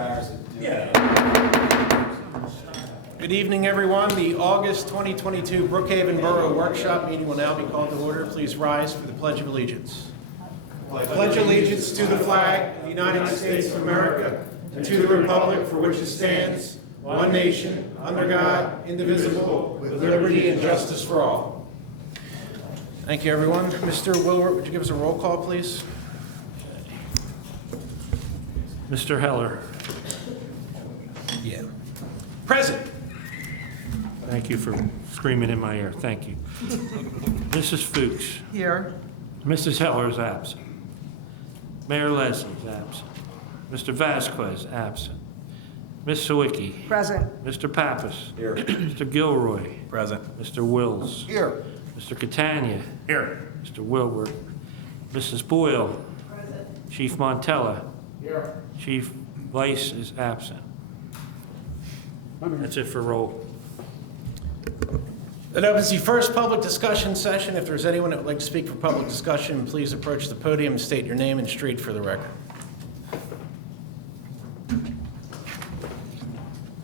embarrassing. Yeah. Good evening, everyone. The August 2022 Brookhaven Borough Workshop meeting will now be called to order. Please rise for the Pledge of Allegiance. I pledge allegiance to the flag of the United States of America and to the republic for which it stands, one nation, under God, indivisible, with liberty and justice for all. Thank you, everyone. Mr. Wilbert, would you give us a roll call, please? Mr. Heller. Yeah. Present. Thank you for screaming in my ear. Thank you. Mrs. Fuchs. Here. Mrs. Heller is absent. Mayor Leslie is absent. Mr. Vasquez, absent. Ms. Sawicki. Present. Mr. Pappas. Here. Mr. Gilroy. Present. Mr. Wills. Here. Mr. Catania. Here. Mr. Wilbert. Mrs. Boyle. Present. Chief Montella. Here. Chief Weiss is absent. That's it for roll. That opens the first public discussion session. If there's anyone that would like to speak for public discussion, please approach the podium and state your name and street for the record.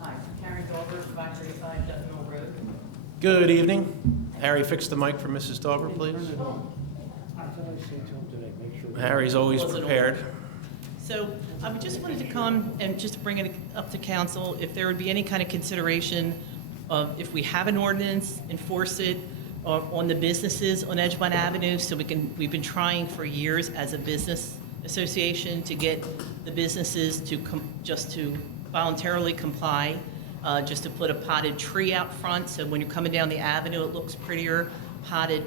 Hi, Karen Dover, 535 Dutton Mill Road. Good evening. Harry, fix the mic for Mrs. Dover, please. Harry's always prepared. So I just wanted to come and just bring it up to council, if there would be any kind of consideration of if we have an ordinance, enforce it on the businesses on Edgewater Avenue, so we've been trying for years as a business association to get the businesses to just to voluntarily comply, just to put a potted tree out front, so when you're coming down the avenue, it looks prettier, potted,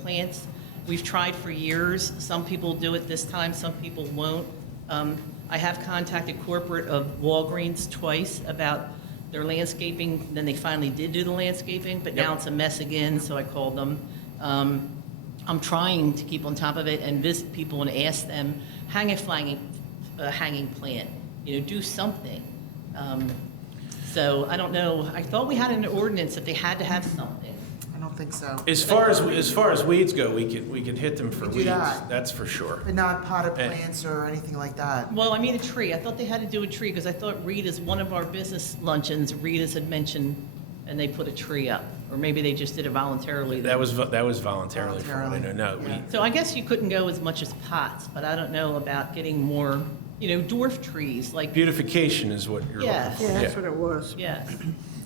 plants. We've tried for years. Some people do it this time, some people won't. I have contacted corporate of Walgreens twice about their landscaping, then they finally did do the landscaping, but now it's a mess again, so I called them. I'm trying to keep on top of it and visit people and ask them, hang a hanging plant, do something. So I don't know, I thought we had an ordinance that they had to have something. I don't think so. As far as weeds go, we could hit them for We do weeds. that. That's for sure. But not potted plants or anything like that. Well, I mean a tree. I thought they had to do a tree because I thought Rita's, one of our business luncheons, Rita's had mentioned, and they put a tree up. Or maybe they just did it voluntarily. That was voluntarily from what I know. No, Yeah. So I guess you couldn't go as much as pots, but I don't know about getting more, dwarf trees, like, beautification is what you're Yes. looking for. Yeah, that's what it was. yes.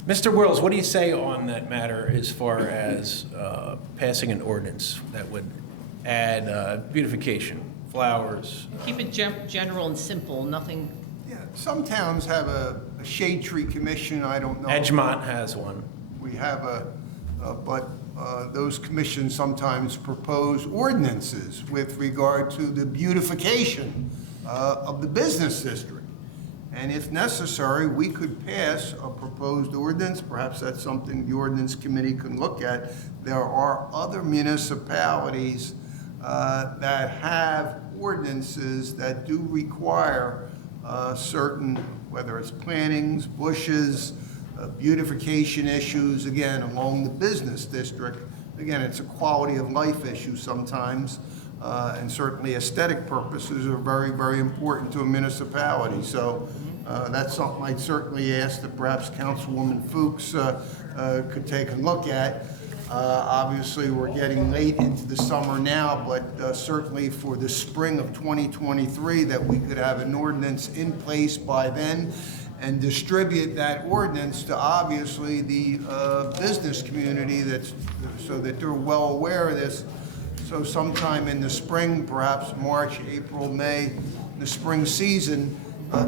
Mr. Wills, what do you say on that matter as far as passing an ordinance that would add beautification, flowers? Keep it general and simple, nothing, Yeah, some towns have a shade tree commission, I don't know. Edgemont has one. We have but those commissions sometimes propose ordinances with regard to the beautification of the business district. And if necessary, we could pass a proposed ordinance, perhaps that's something the ordinance committee can look at. There are other municipalities that have ordinances that do require certain, whether it's plantings, bushes, beautification issues, again, along the business district. Again, it's a quality of life issue sometimes, and certainly aesthetic purposes are very, very important to a municipality. So that's something I'd certainly ask that perhaps Councilwoman Fuchs could take a look at. Obviously, we're getting late into the summer now, but certainly for the spring of 2023, that we could have an ordinance in place by then and distribute that ordinance to obviously the business community so that they're well aware of this. So sometime in the spring, perhaps March, April, May, the spring season,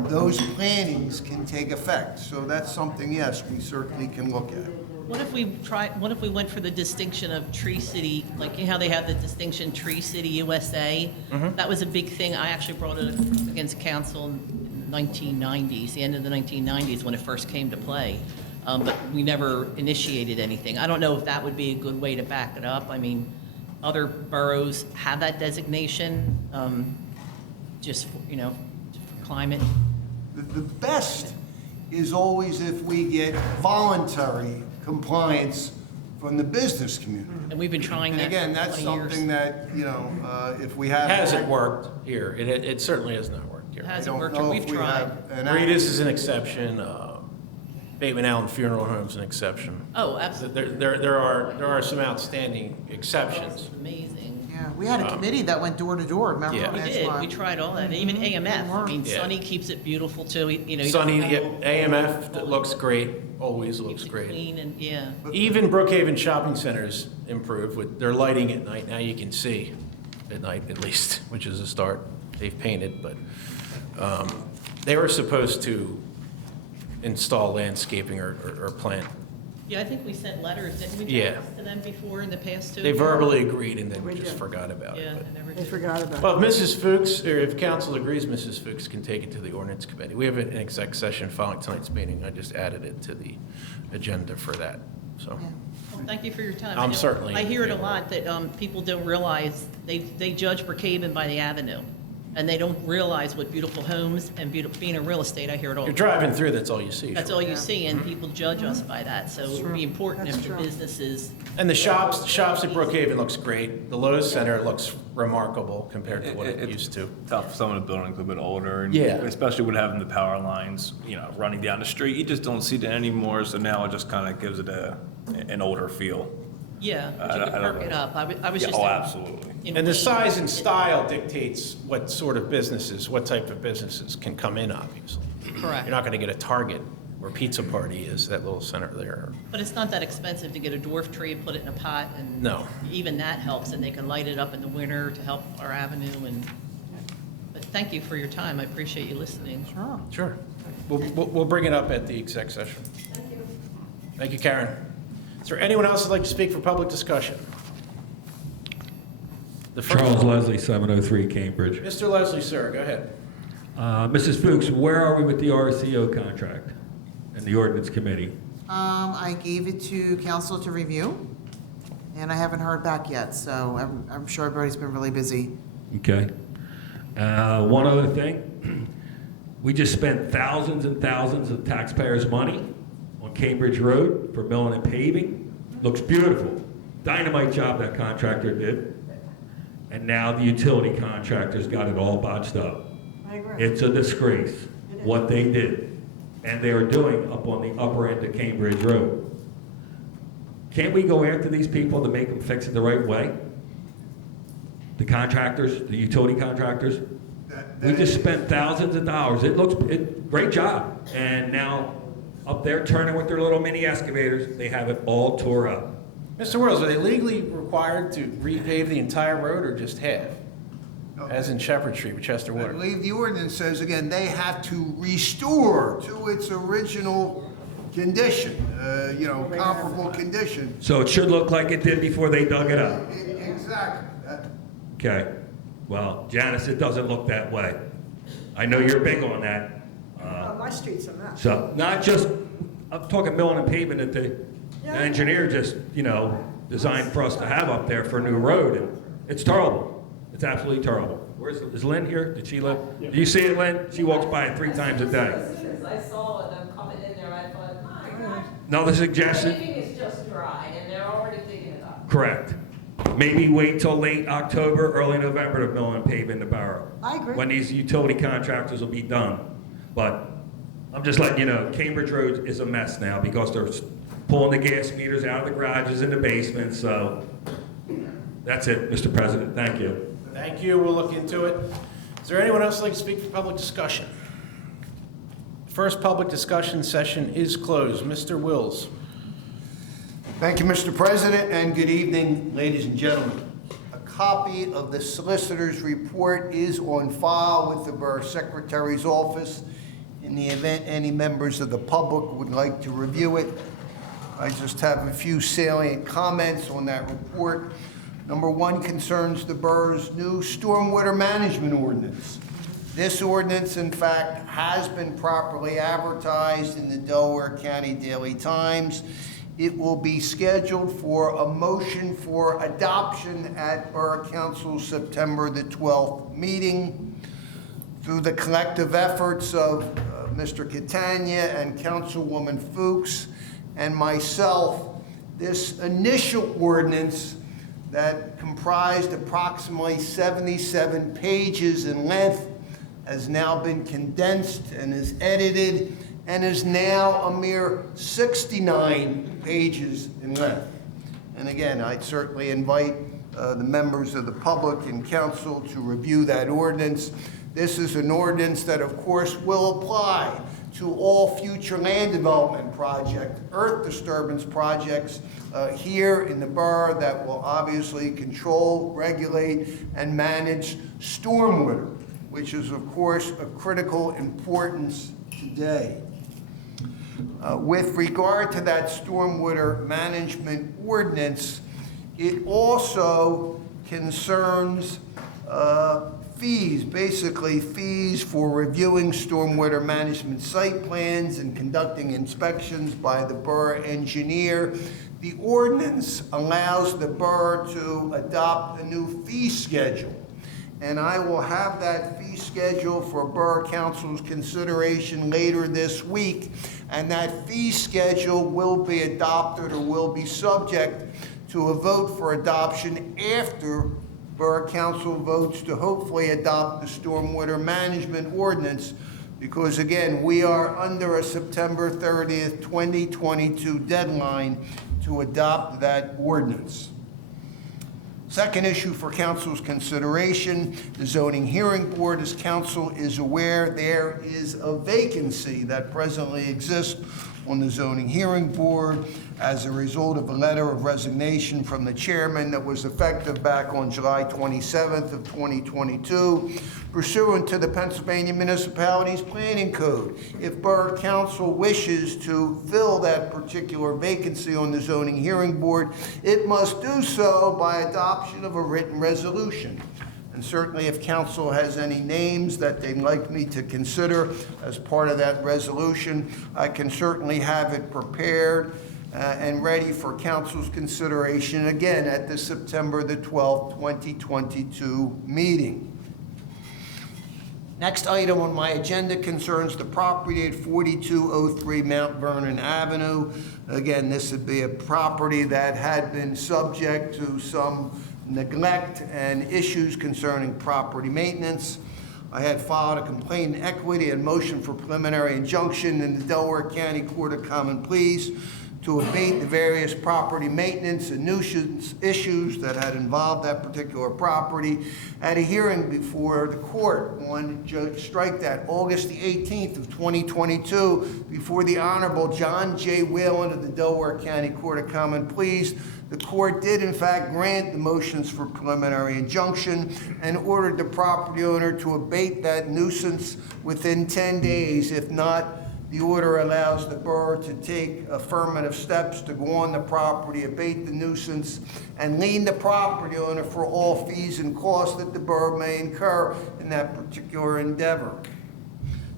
those plantings can take effect. So that's something, yes, we certainly can look at. what if we went for the distinction of Tree City, like, how they have the distinction Tree City USA? That was a big thing. I actually brought it against council in the 1990s, the end of the 1990s when it first came to play. But we never initiated anything. I don't know if that would be a good way to back it up. I mean, other boroughs have that designation, just for, for climate. The best is always if we get voluntary compliance from the business community. And we've been trying And that again, for 20 that's years. something that, if we have. Hasn't worked here. It certainly has not worked here. hasn't don't worked, know or if we've we tried. have an Rita's is an exception, Bateman Allen Funeral Home's an exception. Oh, absolutely. There are some outstanding exceptions. Amazing. Yeah, we had a committee that went door to door, remember? Yeah. on We Edge did, Lot? we tried all that, even AMF. I mean, Yeah. Sonny keeps it beautiful too, you know. he Sunny, doesn't have yeah, AMF, that looks great, always looks keeps it great. clean and, yeah. Even Brookhaven Shopping Center's improved with their lighting at night. Now you can see at night at least, which is a start. They've painted, but they were supposed to install landscaping or plant. Yeah, I think we sent letters, didn't we, Yeah. Janice, to them before in the past too? They verbally agreed and then We just did. forgot about Yeah, it. I never They did. forgot about it. But if Mrs. Fuchs, or if council agrees, Mrs. Fuchs can take it to the ordinance committee. We have an exec session following tonight's meeting. I just added it to the agenda for that, so. Well, thank you for your time. I'm I know- certainly- I hear it a lot that people don't realize, they judge Brookhaven by the avenue, and they don't realize what beautiful homes and being in real estate, I hear it all. You're driving through, that's all you see. That's sure. all you see, and people judge us by that, so it would be important That's if the true. businesses, And the shops at Brookhaven looks great. The Lowe's Center looks remarkable compared to what it used to. Tough, some of the buildings are a bit older, and Yeah. especially with having the power lines, running down the street, you just don't see that anymore, so now it just kind of gives it an older feel. yeah, but you I could don't perk it know. up. I was Yeah, just. oh, absolutely. in And the Wayne. size and style dictates what sort of businesses, what type of businesses can come in, obviously. Correct. You're not going to get a Target where Pizza Party is, that little center there. But it's not that expensive to get a dwarf tree and put it in a pot, and No. even that helps, and they can light it up in the winter to help our avenue, and, but thank you for your time, I appreciate you listening. Sure. Sure. We'll bring it up at the exec session. Thank you, Karen. Is there anyone else who'd like to speak for public discussion? The first- Charles Leslie, 703 Cambridge. Mr. Leslie, sir, go ahead. Mrs. Fuchs, where are we with the RCO contract and the ordinance committee? I gave it to council to review, and I haven't heard back yet, so I'm sure everybody's been really busy. Okay. One other thing, we just spent thousands and thousands of taxpayers' money on Cambridge Road for milling and paving. Looks beautiful. Dynamite job that contractor did. And now the utility contractors got it all botched up. I agree. It's a disgrace what they did, and they are doing up on the upper end of Cambridge Road. Can't we go after these people to make them fix it the right way? The contractors, the utility contractors? We just spent thousands of dollars. Great job. And now up there turning with their little mini excavators, they have it all tore up. Mr. Wells, are they legally required to repave the entire road or just half? As in Shepherd Street with Chester I Water? believe the ordinance says, again, they have to restore to its original condition, comparable condition. So it should look like it did before they dug it up. Exactly. Okay, well, Janice, it doesn't look that way. I know you're big on that. My street's a mess. So, not just, I'm talking milling and paving that the engineer just, designed for us to have up there for a new road, and it's terrible. It's absolutely terrible. Is Lynn here? Did she live? Do you see it, Lynn? She walks by it 3 times a day. As soon as I saw them coming in there, I thought, my gosh, Another the suggestion? paving is just dry, and they're already digging it up. Correct. Maybe wait till late October, early November to mill and pave in the borough. I agree. When these utility contractors will be done. But I'm just letting you know, Cambridge Road is a mess now because they're pulling the gas meters out of the garages in the basement, so that's it, Mr. President. Thank you. Thank you, we'll look into it. Is there anyone else who'd like to speak for public discussion? First public discussion session is closed. Mr. Wills. Thank you, Mr. President, and good evening, ladies and gentlemen. A copy of the solicitor's report is on file with the Borough Secretary's office. In the event any members of the public would like to review it, I just have a few salient comments on that report. Number 1 concerns the borough's new stormwater management ordinance. This ordinance, in fact, has been properly advertised in the Delaware County Daily Times. It will be scheduled for a motion for adoption at Borough Council's September the 12th meeting. Through the collective efforts of Mr. Catania and Councilwoman Fuchs and myself, this initial ordinance that comprised approximately 77 pages in length has now been condensed and is edited and is now a mere 69 pages in length. And again, I'd certainly invite the members of the public and council to review that ordinance. This is an ordinance that, of course, will apply to all future land development projects, earth disturbance projects here in the borough that will obviously control, regulate, and manage stormwater, which is, of course, of critical importance today. With regard to that stormwater management ordinance, it also concerns fees, basically fees for reviewing stormwater management site plans and conducting inspections by the borough engineer. The ordinance allows the borough to adopt a new fee schedule, and I will have that fee schedule for Borough Council's consideration later this week, and that fee schedule will be adopted or will be subject to a vote for adoption after Borough Council votes to hopefully adopt the stormwater management ordinance, because again, we are under a September 30th, 2022 deadline to adopt that ordinance. Second issue for council's consideration, the zoning hearing board. As council is aware, there is a vacancy that presently exists on the zoning hearing board as a result of a letter of resignation from the chairman that was effective back on July 27th of 2022, pursuant to the Pennsylvania Municipalities Planning Code. If Borough Council wishes to fill that particular vacancy on the zoning hearing board, it must do so by adoption of a written resolution. And certainly if council has any names that they'd like me to consider as part of that resolution, I can certainly have it prepared and ready for council's consideration again at the September the 12th, 2022 meeting. Next item on my agenda concerns the property at 4203 Mount Vernon Avenue. Again, this would be a property that had been subject to some neglect and issues concerning property maintenance. I had filed a complaint in equity and motion for preliminary injunction in the Delaware County Court of Common Pleas to abate the various property maintenance and nuisance issues that had involved that particular property at a hearing before the court on strike that August the 18th of 2022 before the Honorable John J. Whalen of the Delaware County Court of Common Pleas. The court did in fact grant the motions for preliminary injunction and ordered the property owner to abate that nuisance within 10 days. If not, the order allows the borough to take affirmative steps to go on the property, abate the nuisance, and lien the property owner for all fees and costs that the borough may incur in that particular endeavor.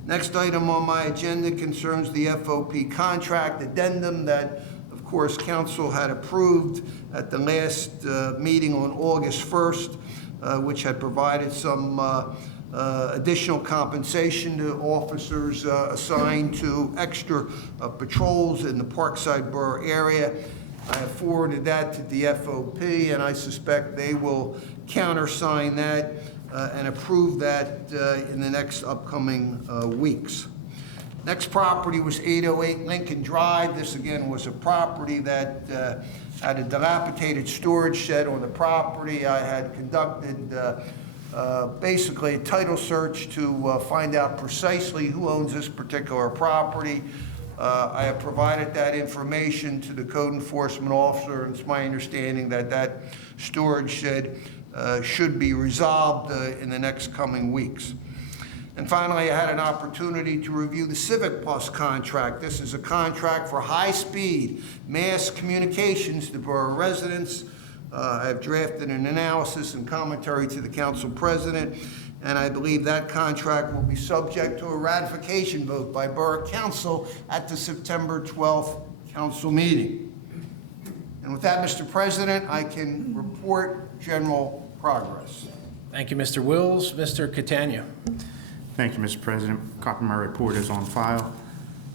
Next item on my agenda concerns the FOP contract addendum that, of course, council had approved at the last meeting on August 1st, which had provided some additional compensation to officers assigned to extra patrols in the Parkside Borough area. I have forwarded that to the FOP, and I suspect they will countersign that and approve that in the next upcoming weeks. Next property was 808 Lincoln Drive. This again was a property that had a dilapidated storage shed on the property. I had conducted basically a title search to find out precisely who owns this particular property. I have provided that information to the code enforcement officer, and it's my understanding that that storage shed should be resolved in the next coming weeks. And finally, I had an opportunity to review the Civic Plus contract. This is a contract for high-speed mass communications to borough residents. I have drafted an analysis and commentary to the council president, and I believe that contract will be subject to a ratification vote by Borough Council at the September 12th council meeting. And with that, Mr. President, I can report general progress. Thank you, Mr. Wills. Mr. Catania. Thank you, Mr. President. Copy of my report is on file.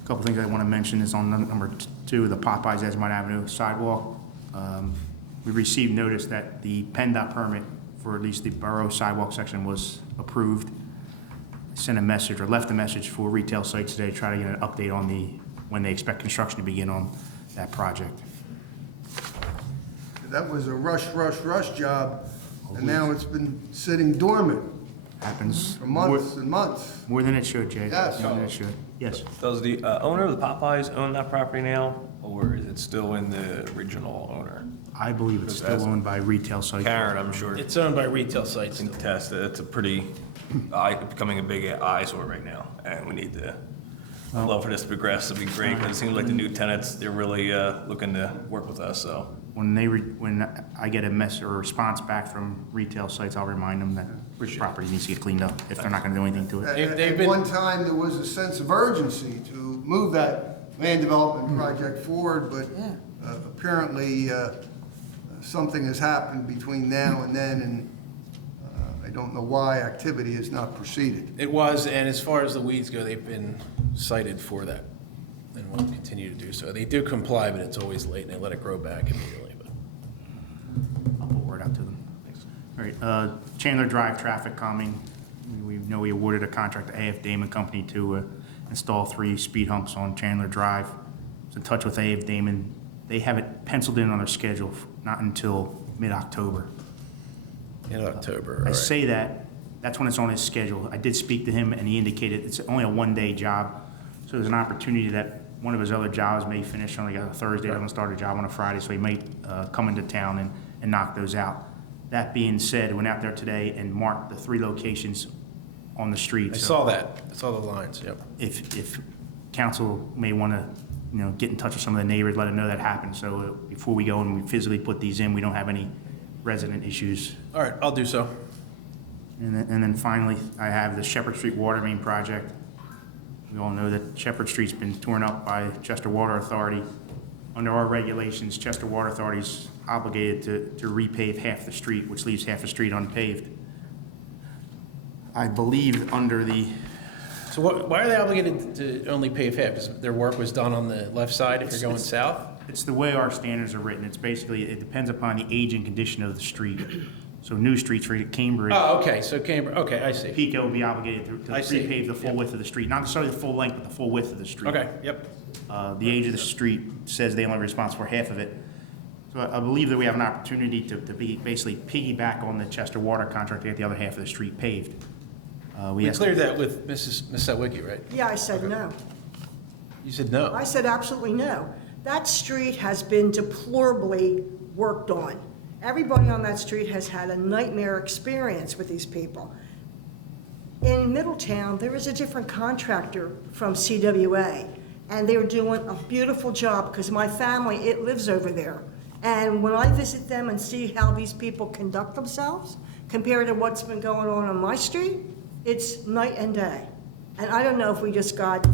A couple things I want to mention is on number 2, the Popeyes Edgemont Avenue sidewalk. We received notice that the PennDOT permit for at least the borough sidewalk section was approved. sent a message or left a message for retail sites today, to try to get an update on when they expect construction to begin on that project. That was a rush job, and now it's been sitting dormant Happens for months and months. more than it should, Jay. Yes. More than it should. Yes. Does the owner of the Popeyes own that property now, or is it still in the original owner? I believe it's still owned by retail sites. Karen, I'm sure It's owned by retail sites. can attest that it's a pretty, becoming a big eyesore right now, and we need to, I'd love for this to progress, it'd be great, because it seems like the new tenants, they're really looking to work with us, so. When I get a message or a response back from retail sites, I'll remind them that property needs to get cleaned up if they're not gonna do anything to it. At one time, there was a sense of urgency to move that land development project forward, but apparently something has happened between now and then, and I don't know why activity has not proceeded. It was, and as far as the weeds go, they've been cited for that and will continue to do so. They do comply, but it's always late, and they let it grow back immediately. But I'll put word out to them. All right, Chandler Drive traffic calming. We know we awarded a contract to AF Damon Company to install 3 speed humps on Chandler Drive. I was in touch with AF Damon. They have it penciled in on their schedule, not until mid-October. in October, all I right. say that's when it's on his schedule. I did speak to him, and he indicated it's only a one-day job, so there's an opportunity that one of his other jobs may finish on like a Thursday, doesn't start a job on a Friday, so he might come into town and knock those out. That being said, I went out there today and marked the 3 locations on the street. I So saw that. I saw the lines, yep. If council may want to, get in touch with some of the neighbors, let them know that happened, so before we go and we physically put these in, we don't have any resident issues. All right, I'll do so. And then finally, I have the Shepherd Street Water Main Project. We all know that Shepherd Street's been torn up by Chester Water Authority. Under our regulations, Chester Water Authority is obligated to repave half the street, which leaves half the street unpaved. I believe under the, So why are they obligated to only pave half? Because their work was done on the left side if you're going south? it's the way our standards are written. It's basically, it depends upon the age and condition of the street. So new streets for Cambridge, Oh, okay, so Cambridge, okay, I see. PICO will be obligated to I see. repave the full width of the street, not necessarily the full length, but the full width of the street. Okay, yep. The age of the street says they only responsible for half of it. So I believe that we have an opportunity to be basically piggyback on the Chester Water contract to get the other half of the street paved. We cleared that with Ms. Sawicki, right? Yeah, I said no. You said no. I said absolutely no. That street has been deplorably worked on. Everybody on that street has had a nightmare experience with these people. In Middletown, there is a different contractor from CWA, and they're doing a beautiful job because my family, it lives over there. And when I visit them and see how these people conduct themselves compared to what's been going on my street, it's night and day. And I don't know if we just got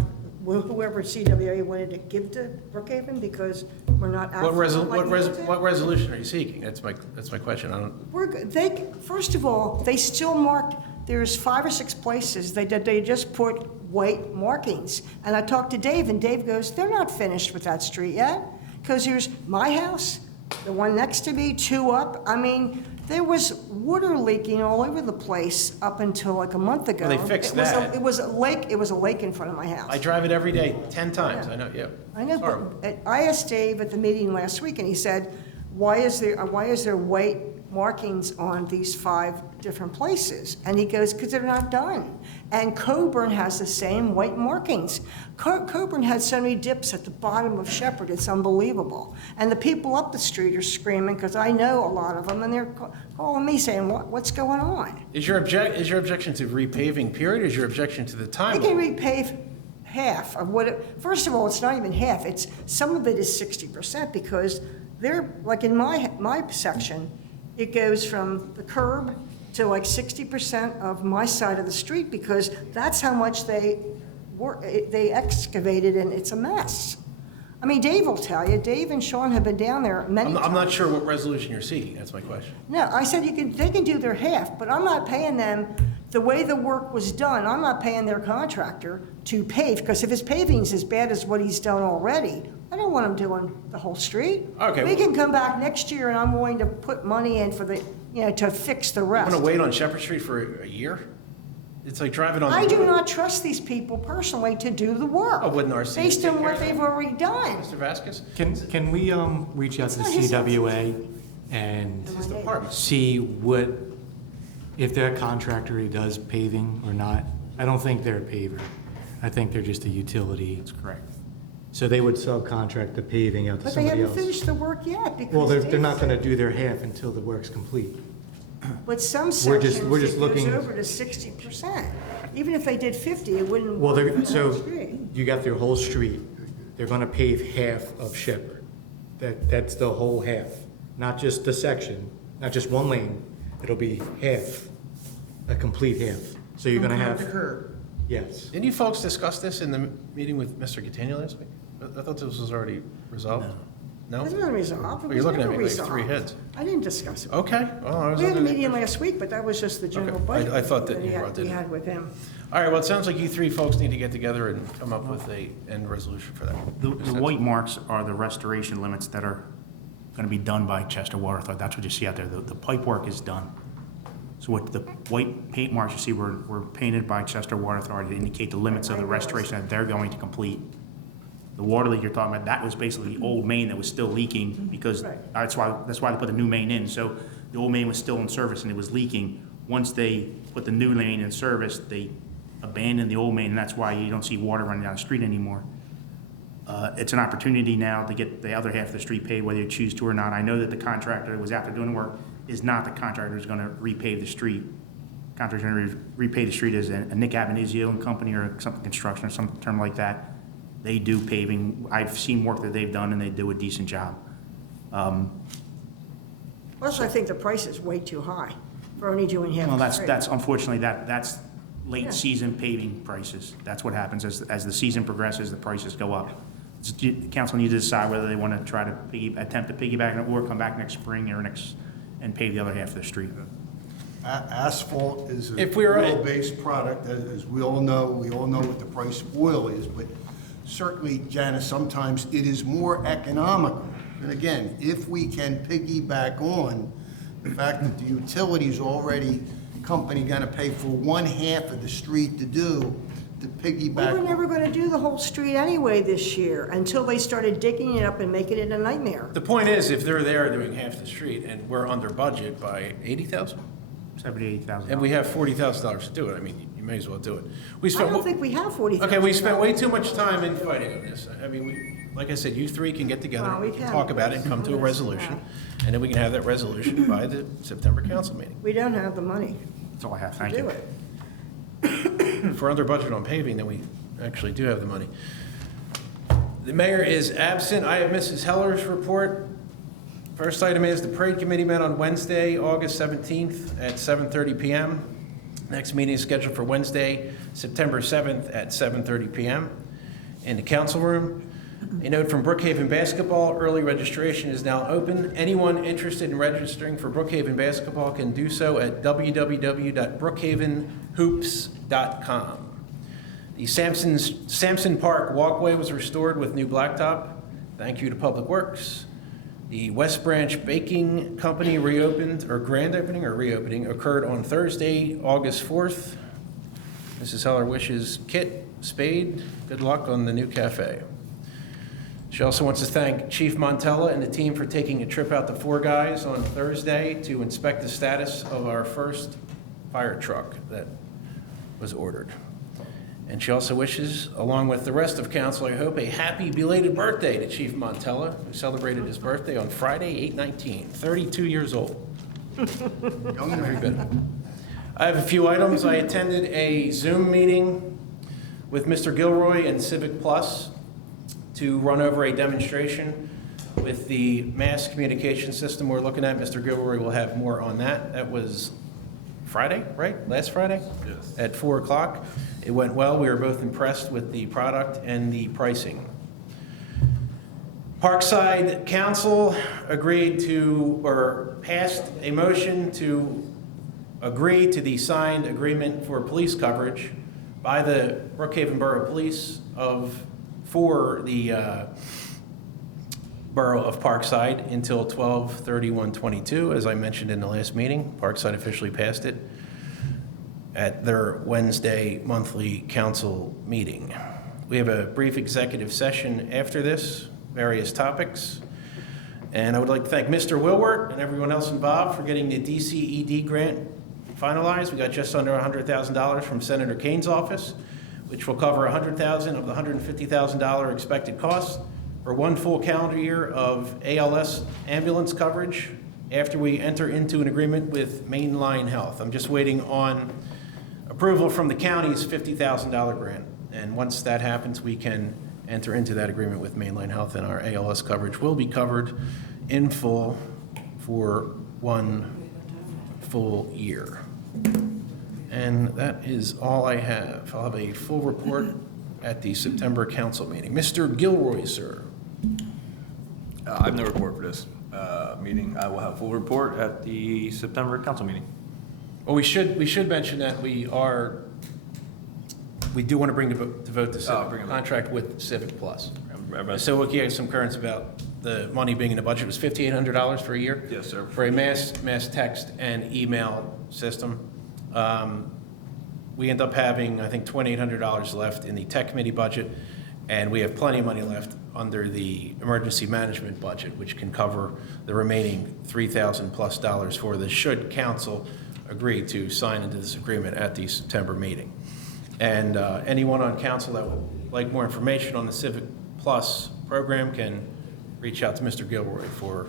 whoever CWA wanted to give to Brookhaven because we're not. What what resolution are you seeking? That's my question. I don't, We're good. First of all, they still marked, there's 5 or 6 places they just put white markings. And I talked to Dave, and Dave goes, they're not finished with that street yet. Because there's my house, the one next to me, 2 up. I mean, there was water leaking all over the place up until like a month ago. Well, they fixed that. It was a lake in front of my house. I drive it every day, 10 times. I know, yeah. I know, It's horrible. but I asked Dave at the meeting last week, and he said, why is there white markings on these 5 different places? And he goes, because they're not done. And Coburn has the same white markings. Coburn had so many dips at the bottom of Shepherd, it's unbelievable. And the people up the street are screaming, because I know a lot of them, and they're calling me saying, what's going on? Is your objection to repaving period, or is your objection to the They time? can repave half of what first of all, it's not even half, some of it is 60%, because they're, like in my section, it goes from the curb to like 60% of my side of the street, because that's how much they excavated, and it's a mess. I mean, Dave will tell you, Dave and Sean have been down there many times. I'm not sure what resolution you're seeking. That's my question. No, I said they can do their half, but I'm not paying them, the way the work was done, I'm not paying their contractor to pave, because if his paving's as bad as what he's done already, I don't want him doing the whole street. Okay. We can come back next year and I'm willing to put money in for to fix the I'm rest. going to wait on Shepherd Street for a year? It's like driving on the. I do not trust these people personally to do the work. Oh, wouldn't our city based take on care what of that? they've already done. Mr. Vasquez? Can we reach out to the not his CWA and His department. see if their contractor does paving or not? I don't think they're a paver. I think they're just a utility. That's correct. So they would subcontract the paving out to But they somebody haven't else. finished the work yet because. Well, they're not they- gonna do their half until the work's complete. But some We're just sections, it goes looking- over to 60%. Even if they did 50, it wouldn't. Well, work for the so whole street. you got their whole street. They're gonna pave half of Shepherd. That's the whole half, not just the section, not just one lane. It'll be half, a complete half. So you're gonna Curb to have, curb. yes. Didn't you folks discuss this in the meeting with Mr. Catania last week? I thought this was already resolved. No? It wasn't resolved. It Well, was you're looking at never me like three resolved. heads. I didn't discuss it. Okay. Well, I was We had a under the meeting impression- last week, but that was just the general Okay. budget. I thought that you we brought that we in. had with him. All right, well, it sounds like you three folks need to get together and come up with a end resolution for that. The white marks are the restoration limits that are gonna be done by Chester Water Authority. That's what you see out there. The pipe work is done. So what the white paint marks you see were painted by Chester Water Authority to indicate the limits of the restoration that they're going to complete. The water leak you're talking about, that was basically the old main that was still leaking because Right. that's why they put the new main in. So the old main was still in service and it was leaking. Once they put the new main in service, they abandoned the old main, and that's why you don't see water running down the street anymore. It's an opportunity now to get the other half of the street paved, whether you choose to or not. I know that the contractor that was after doing the work is not the contractor who's gonna repave the street. Contractor gonna repave the street is a Nick Abenizio and Company or something construction or some term like that. They do paving. I've seen work that they've done and they do a decent job. Plus, I think the price is way too high for only doing half Well, the that's street. unfortunately, that's Yeah. late season paving prices. That's what happens as the season progresses, the prices go up. The council needs to decide whether they want to try to attempt to piggyback it or come back next spring or and pave the other half of the street. Asphalt is a If we were- oil-based product, as we all know what the price of oil is, but certainly, Janice, sometimes it is more economical. And again, if we can piggyback on the fact that the utilities already, company gonna pay for one half of the street to do, to We piggyback. were never going to do the whole street anyway this year until they started digging it up and making it a nightmare. The point is, if they're there doing half the street and we're under budget by 80,000, 78,000. and we have $40,000 to do it, I mean, you may as well do it. We I spent. don't think we have 40,000. Okay, we spent way too much time in fighting on this. I mean, like I said, you three can get together, Well, we can. talk about it, and come to a resolution, and then we can have that resolution by the September council meeting. We don't have the money That's all I have. to Thank do you. it. If we're under budget on paving, then we actually do have the money. The mayor is absent. I have Mrs. Heller's report. First item is the parade committee met on Wednesday, August 17th at 7:30 PM. Next meeting is scheduled for Wednesday, September 7th at 7:30 PM in the council room. A note from Brookhaven Basketball, early registration is now open. Anyone interested in registering for Brookhaven Basketball can do so at www.brookhavenhoops.com. The Sampson Park walkway was restored with new blacktop. Thank you to Public Works. The West Branch Baking Company reopened, or grand opening or reopening, occurred on Thursday, August 4th. Mrs. Heller wishes Kit Spade good luck on the new cafe. She also wants to thank Chief Montella and the team for taking a trip out to Four Guys on Thursday to inspect the status of our first fire truck that was ordered. And she also wishes, along with the rest of council, I hope, a happy belated birthday to Chief Montella, who celebrated his birthday on Friday, 8/19, 32 years old. Very good. I have a few items. I attended a Zoom meeting with Mr. Gilroy and Civic Plus to run over a demonstration with the mass communication system we're looking at. Mr. Gilroy will have more on that. That was Friday, right? Last Friday? Yes. At 4 o'clock. It went well. We were both impressed with the product and the pricing. Parkside Council agreed to, or passed a motion to agree to the signed agreement for police coverage by the Brookhaven Borough Police for the Borough of Parkside until 12/31/22. As I mentioned in the last meeting, Parkside officially passed it. at their Wednesday monthly council meeting. We have a brief executive session after this, various topics. And I would like to thank Mr. Wilwert and everyone else involved for getting the DCED grant finalized. We got just under $100,000 from Senator Kane's office, which will cover $100,000 of the $150,000 expected costs for one full calendar year of ALS ambulance coverage after we enter into an agreement with Mainline Health. I'm just waiting on approval from the county's $50,000 grant. And once that happens, we can enter into that agreement with Mainline Health, and our ALS coverage will be covered in full for one full year. And that is all I have. I'll have a full report at the September council meeting. Mr. Gilroy, sir. I have no report for this meeting. I will have full report at the September council meeting. Well, we should mention that we do want to bring to vote the Civic contract with Civic Plus. So we'll get some currents about the money being in the budget. It was $5,800 for a year? Yes, sir. For a mass text and email system. We end up having, I think, $2,800 left in the tech committee budget, and we have plenty of money left under the emergency management budget, which can cover the remaining $3,000+ for this, should council agree to sign into this agreement at the September meeting. And anyone on council that would like more information on the Civic Plus program can reach out to Mr. Gilroy for,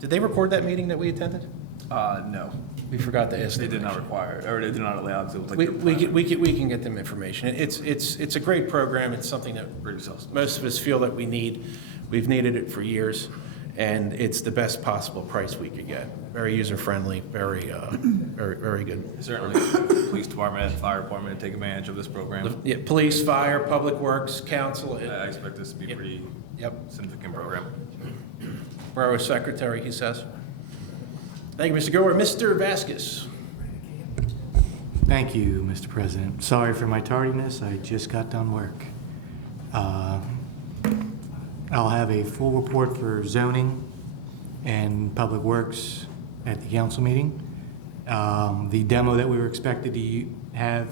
did they record that meeting that we attended? No. We forgot to ask. They did not require it, or they did not allow it. So it was like We can get them information. It's a great program. It's something that most of us feel that we need. We've needed it for years, and it's the best possible price we could get. Very user-friendly, very good. Certainly, police department, fire department take advantage of this program. Yeah, police, fire, public works, council. I expect this to be a pretty significant program. Borough secretary, he says. Thank you, Mr. Gilroy. Mr. Vasquez. Thank you, Mr. President. Sorry for my tardiness. I just got done work. I'll have a full report for zoning and public works at the council meeting. The demo that we were expected to have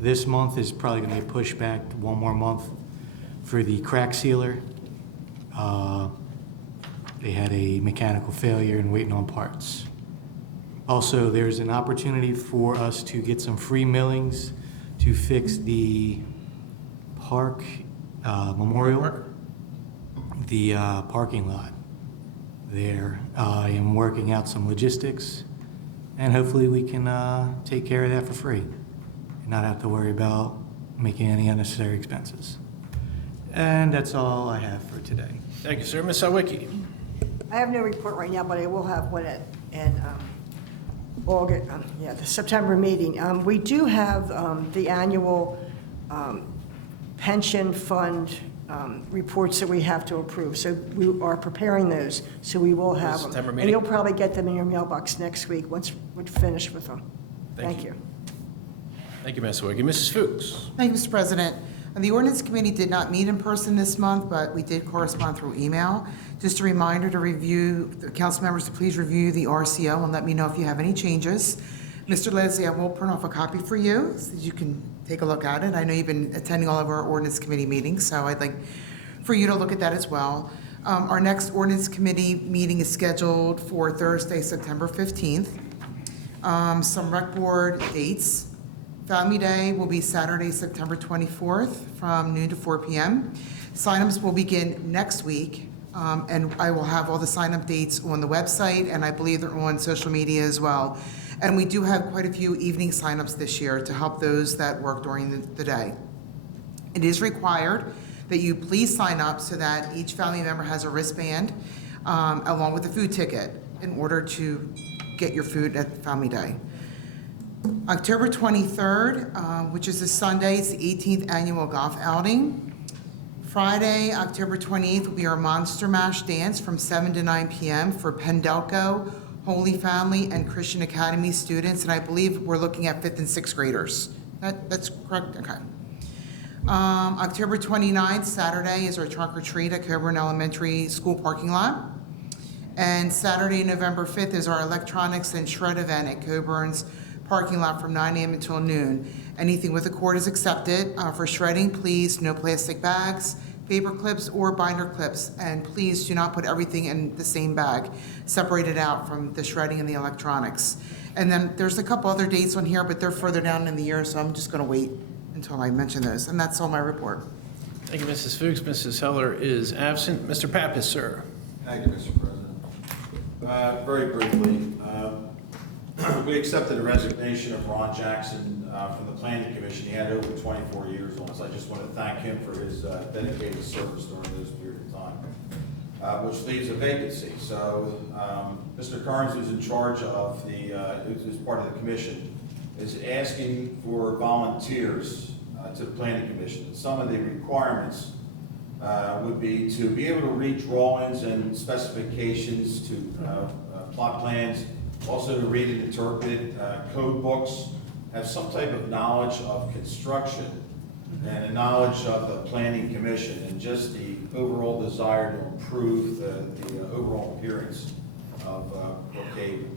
this month is probably going to be pushed back one more month for the crack sealer. They had a mechanical failure and waiting on parts. Also, there's an opportunity for us to get some free millings to fix the park memorial, the parking lot there. I am working out some logistics, and hopefully we can take care of that for free and not have to worry about making any unnecessary expenses. And that's all I have for today. Thank you, sir. Ms. Sawicki. I have no report right now, but I will have one in August, the September meeting. We do have the annual pension fund reports that we have to approve. So we are preparing those, so we will have them. September And meeting? you'll probably get them in your mailbox next week once we're finished with them. Thank Thank you. Thank you, Ms. Sawicki. Mrs. Fuchs. Thank you, Mr. President. The ordinance committee did not meet in person this month, but we did correspond through email. Just a reminder to review, the council members to please review the RCO and let me know if you have any changes. Mr. Leslie, I will print off a copy for you so that you can take a look at it. I know you've been attending all of our ordinance committee meetings, so I'd like for you to look at that as well. Our next ordinance committee meeting is scheduled for Thursday, September 15th. Some rec board dates. Family Day will be Saturday, September 24th from noon to 4 p.m. Sign-ups will begin next week, and I will have all the sign-up dates on the website, and I believe they're on social media as well. And we do have quite a few evening sign-ups this year to help those that work during the day. It is required that you please sign up so that each family member has a wristband along with a food ticket in order to get your food at Family Day. October 23rd, which is a Sunday, it's the 18th annual golf outing. Friday, October 28th, will be our Monster Mash dance from 7 to 9 p.m. for Pendelco, Holy Family, and Christian Academy students, and I believe we're looking at 5th and 6th graders. That's correct? Okay. October 29th, Saturday, is our trunk or treat at Coburn Elementary School parking lot. And Saturday, November 5th, is our electronics and shred event at Coburn's parking lot from 9 a.m. until noon. Anything with a cord is accepted. For shredding, please, no plastic bags, paper clips, or binder clips. And please do not put everything in the same bag. Separate it out from the shredding and the electronics. And then there's a couple other dates on here, but they're further down in the year, so I'm just going to wait until I mention those. And that's all my report. Thank you, Mrs. Fuchs. Mrs. Heller is absent. Mr. Pappas, sir. Thank you, Mr. President. Very briefly, we accepted the resignation of Ron Jackson from the Planning Commission. He had over 24 years on us. I just want to thank him for his dedicated service during this period of time, which leaves a vacancy. So Mr. Carnes, who's in charge of who's part of the commission, is asking for volunteers to the Planning Commission. And some of the requirements would be to be able to read drawings and specifications to plot plans, also to read and interpret code books, have some type of knowledge of construction and a knowledge of the Planning Commission and just the overall desire to improve the overall appearance of Brookhaven.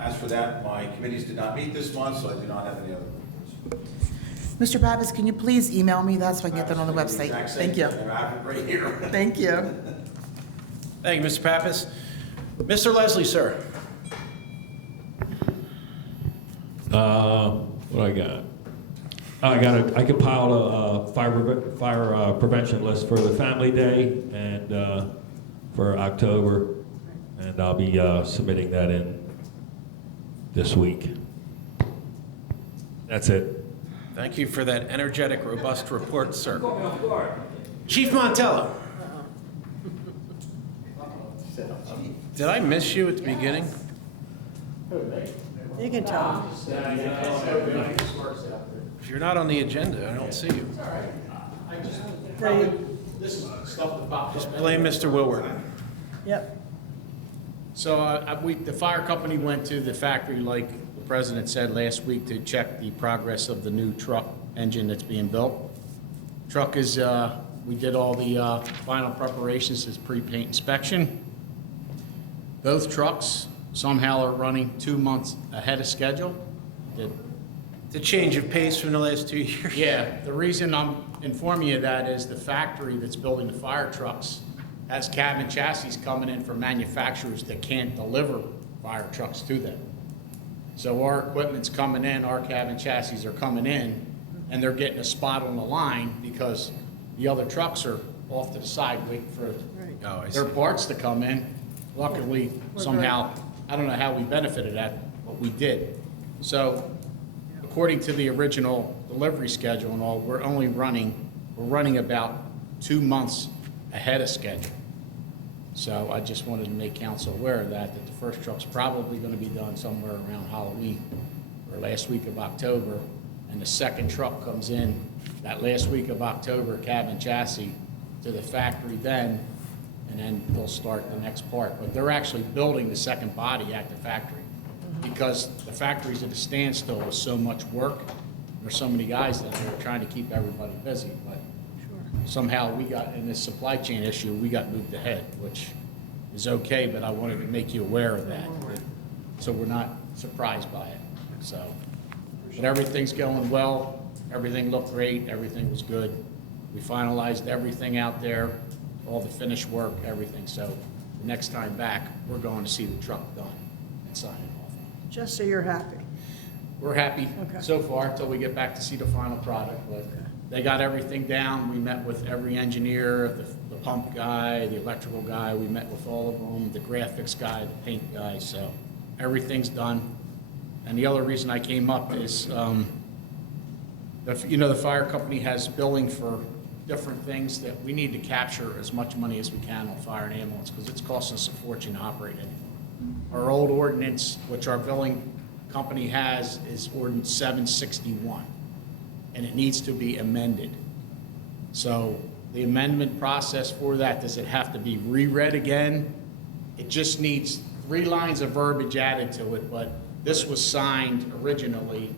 As for that, my committees did not meet this month, so I do not have any other reports. Mr. Pappas, can you please email me that so I can get that on the website? Thank you. I have it right here. Thank you. Thank you, Mr. Pappas. Mr. Leslie, sir. What I got? I compiled a fire prevention list for the Family Day and for October, and I'll be submitting that in this week. That's it. Thank you for that energetic, robust report, sir. Chief Montello. Did I miss you at the beginning? You can tell. If you're not on the agenda, I don't see you. Just blame Mr. Wilward. Yep. So the fire company went to the factory, like the president said last week, to check the progress of the new truck engine that's being built. Truck is, we did all the final preparations as pre-paint inspection. Both trucks somehow are running 2 months ahead of schedule. The change of pace from the last 2 years. Yeah, the reason I'm informing you of that is the factory that's building the fire trucks has cabin chassis coming in from manufacturers that can't deliver fire trucks to them. So our equipment's coming in, our cabin chassis are coming in, and they're getting a spot on the line because the other trucks are off to the side waiting for their parts to come in. Luckily, somehow, I don't know how we benefited that, but we did. So according to the original delivery schedule and all, we're running about 2 months ahead of schedule. So I just wanted to make council aware of that the first truck's probably going to be done somewhere around Halloween or last week of October, and the second truck comes in that last week of October, cabin chassis, to the factory then, and then they'll start the next part. But they're actually building the second body at the factory because the factory's at a standstill with so much work. There's so many guys that are trying to keep everybody busy, but somehow we got, in this supply chain issue, we got moved ahead, which is okay, but I wanted to make you aware of that, so we're not surprised by it. So, but everything's going well, everything looked great, everything was good. We finalized everything out there, all the finished work, everything, so the next time back, we're going to see the truck done and sign it off. Just so you're happy. We're happy Okay. so far until we get back to see the final product, but they got everything down. We met with every engineer, the pump guy, the electrical guy, we met with all of them, the graphics guy, the paint guy, so everything's done. And the other reason I came up is, the fire company has billing for different things that we need to capture as much money as we can on fire and ambulance, because it's costing us a fortune to operate anymore. Our old ordinance, which our billing company has, is ordinance 761, and it needs to be amended. So the amendment process for that, does it have to be reread again? It just needs 3 lines of verbiage added to it, but this was signed originally.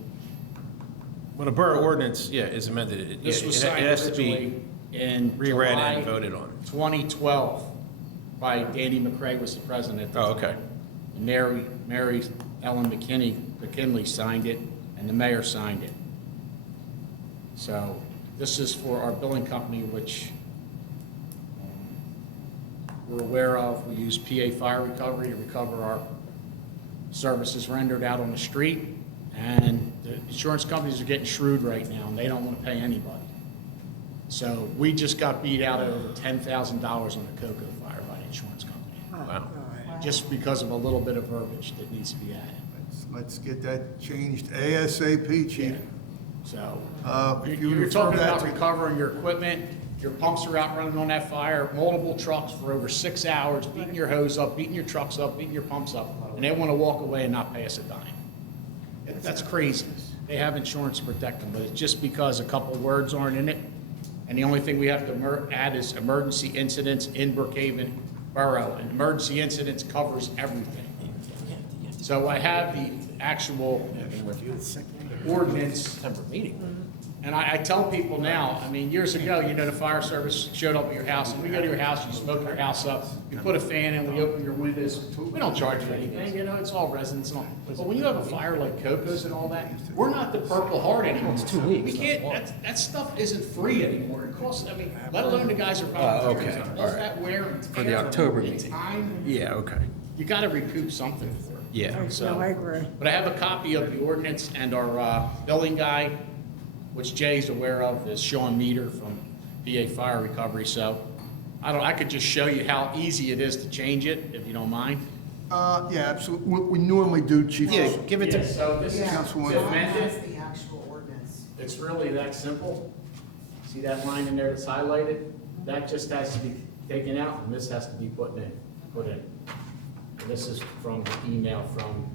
When a borough ordinance, is amended, This was it signed has to originally be in reread July and voted on. 2012 by Danny McCrae was the president at the time. Oh, okay. And Mary Ellen McKinley signed it, and the mayor signed it. So this is for our billing company, which we're aware of. We use PA Fire Recovery to recover our services rendered out on the street. And the insurance companies are getting shrewd right now, and they don't want to pay anybody. So we just got beat out at over $10,000 on the cocoa fire by the insurance company. Wow. Just because of a little bit of verbiage that needs to be added. Let's get that changed ASAP, Chief. So, If you you're refer talking that about to- recovering your equipment, your pumps are out running on that fire, multiple trucks for over 6 hours, beating your hose up, beating your trucks up, beating your pumps up, and they want to walk away and not pay us a dime. That's crazy. They have insurance to protect them, but it's just because a couple words aren't in it. And the only thing we have to add is emergency incidents in Brookhaven Borough, and emergency incidents covers everything. So I have the actual ordinance meeting. And I tell people now, I mean, years ago, you know, the fire service showed up at your house, and we go to your house, you smoke your house up, you put a fan in, we open your windows, we don't charge you anything, you know, it's all residents and all. But when you have a fire like Coco's and all that, we're not the Purple Heart anymore. It's 2 weeks. We can't, that stuff isn't free anymore. It costs, I mean, let alone the guys are volunteering. okay, All that wear and tear. For the October and meeting. time, Yeah, okay. you gotta recoup something for it. Yeah. So, I agree. but I have a copy of the ordinance, and our billing guy, which Jay's aware of, is Sean Meter from PA Fire Recovery. So I could just show you how easy it is to change it, if you don't mind. Yeah, absolutely. We normally do, Chief. Yeah, give it to, So this is Councilwoman. to amend That's it. the actual ordinance. It's really that simple. See that line in there that's highlighted? That just has to be taken out, and this has to be put in. And this is from the email from,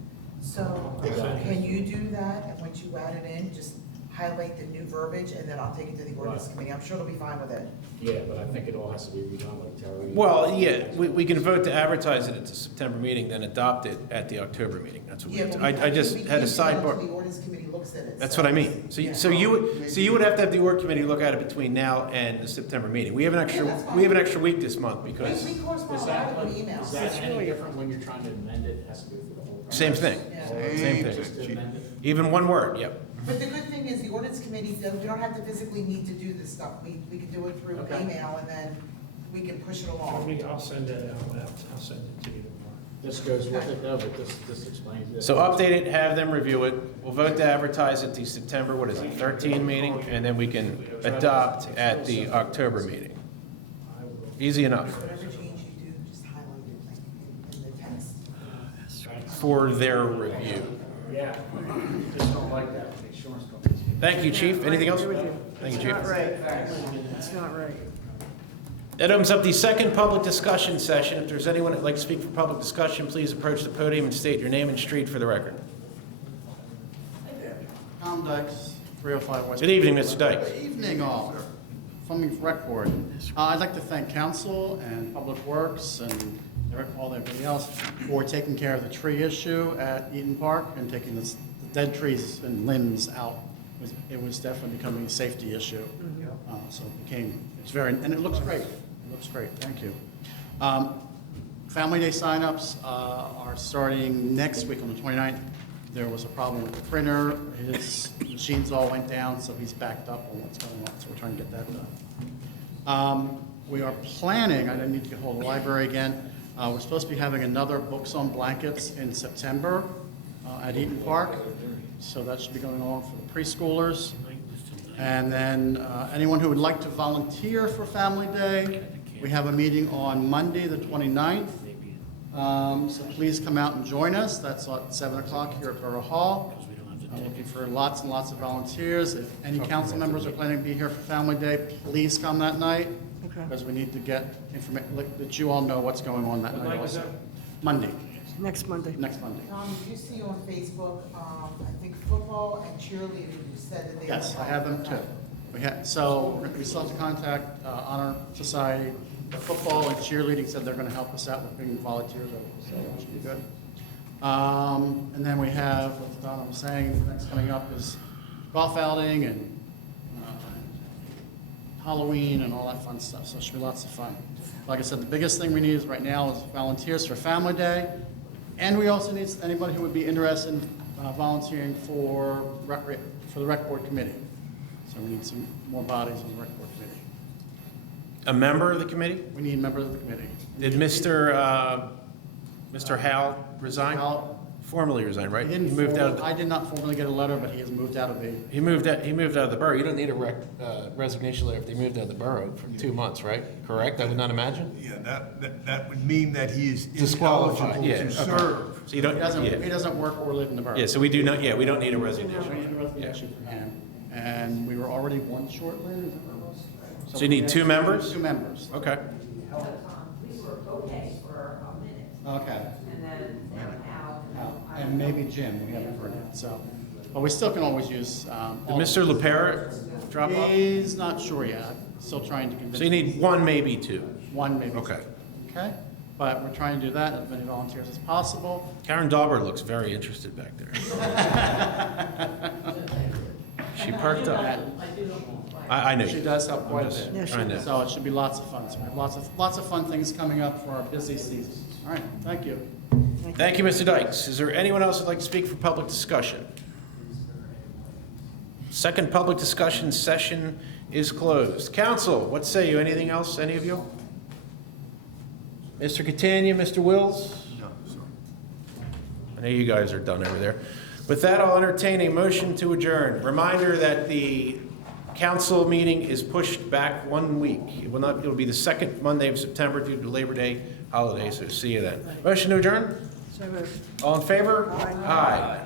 So can you do that, and once you add it in, just highlight the new verbiage, and then I'll take it to the ordinance Right. committee? I'm sure they'll be fine with it. yeah, but I think it all has to be redone like Terry. well, yeah, we can vote to advertise it at the September meeting, then adopt it at the October meeting. That's what we, Yeah, but I just we had a can't do that until sidebar. The ordinance committee looks at it. That's so- what I mean. So, Yeah. so you would have to have the org committee look at it between now and the September meeting. We have an extra, that's fine. we have an extra week this month because, We correspond Is a that, lot like, with is emails. that any different when you're trying to amend it? It has to go through the whole process? same thing, Yeah. same Just thing. to amend it? Even one word, yep. But the good thing is, the ordinance committee, we don't have to physically need to do this stuff. We can do it through Okay. email, and then we can push it along. I'll send that out, I'll send it to you tomorrow. This goes with it though, but this explains it. So update it, have them review it. We'll vote to advertise at the September, what is it, 13 meeting? And then we can adopt at the October meeting. Easy enough Whatever change you do, just highlight it like in the text. for their review. Yeah, just don't like that with insurance companies. Thank you, Chief. Anything else? Thank you, Chief. It's not right. That opens up the second public discussion session. If there's anyone that'd like to speak for public discussion, please approach the podium and state your name and street for the record. Tom Dykes, 305 West. Good evening, Mr. Dykes. Good evening, all. From the rec board. I'd like to thank council and Public Works and everybody else for taking care of the tree issue at Eaton Park and taking the dead trees and limbs out. It was definitely becoming a safety issue. So it's very, and it looks great. It looks great, thank you. Family Day signups are starting next week on the 29th. There was a problem with the printer. His machines all went down, so he's backed up on what's going on, so we're trying to get that done. We are planning, I didn't need to get hold of the library again, we're supposed to be having another Books on Blankets in September at Eaton Park, so that should be going on for the preschoolers. And then anyone who would like to volunteer for Family Day, we have a meeting on Monday, the 29th. So please come out and join us. That's at 7 o'clock here at Borough Hall. I'm looking for lots and lots of volunteers. If any council members are planning to be here for Family Day, please come that night. Okay. Because we need to get information, that you all know what's going on that night also. Monday, Next Monday. next Monday. Did you see on Facebook, I think football and cheerleading, you said that they. Yes, were I have them too. We still have to contact Honor Society. The football and cheerleading said they're gonna help us out with bringing volunteers over, so that should be good. And then we have, as Donna was saying, next coming up is golf outing and Halloween and all that fun stuff, so it should be lots of fun. Like I said, the biggest thing we need is right now is volunteers for Family Day And we also need anybody who would be interested in volunteering for the rec board committee. So we need some more bodies on the rec board committee. A member of the committee? We need members of the committee. Did Mr. Hal resign? Hal- Formally resign, right? He didn't moved out. I did not formally get a letter, but he has moved out of the, He moved out of the borough. You don't need a resignation letter if they moved out of the borough for 2 months, right? Correct? I would not imagine? Yeah, that would mean that he is Disqualified, ineligible yeah, to okay. serve. So you don't, he doesn't work or live in the borough. Yeah, so we do not, we don't need a We resignation. need a resignation from him, and we were already one short, Lynn? So you need 2 members? 2 members. Okay. We were okay for a minute, Okay. and then now, And maybe Jim, we haven't heard yet, so, but we still can always use. Did Mr. LaPera drop off? He's not sure yet, still trying to convince. So you need 1, maybe 2. 1, maybe. Okay. Okay, but we're trying to do that, as many volunteers as possible. Karen Dauber looks very interested back there. She perked up. I know. She does help quite a just bit. trying to- So it should be lots of fun, so we have lots of fun things coming up for our busy season. All right, thank you. Thank you, Mr. Dykes. Is there anyone else who'd like to speak for public discussion? Second public discussion session is closed. Council, what say you? Anything else, any of you? Mr. Catania, Mr. Wills? No, sorry. I know you guys are done over there. With that, I'll entertain a motion to adjourn. Reminder that the council meeting is pushed back 1 week. It'll be the second Monday of September due to Labor Day holiday, so see you then. Motion to adjourn? All in favor? Aye.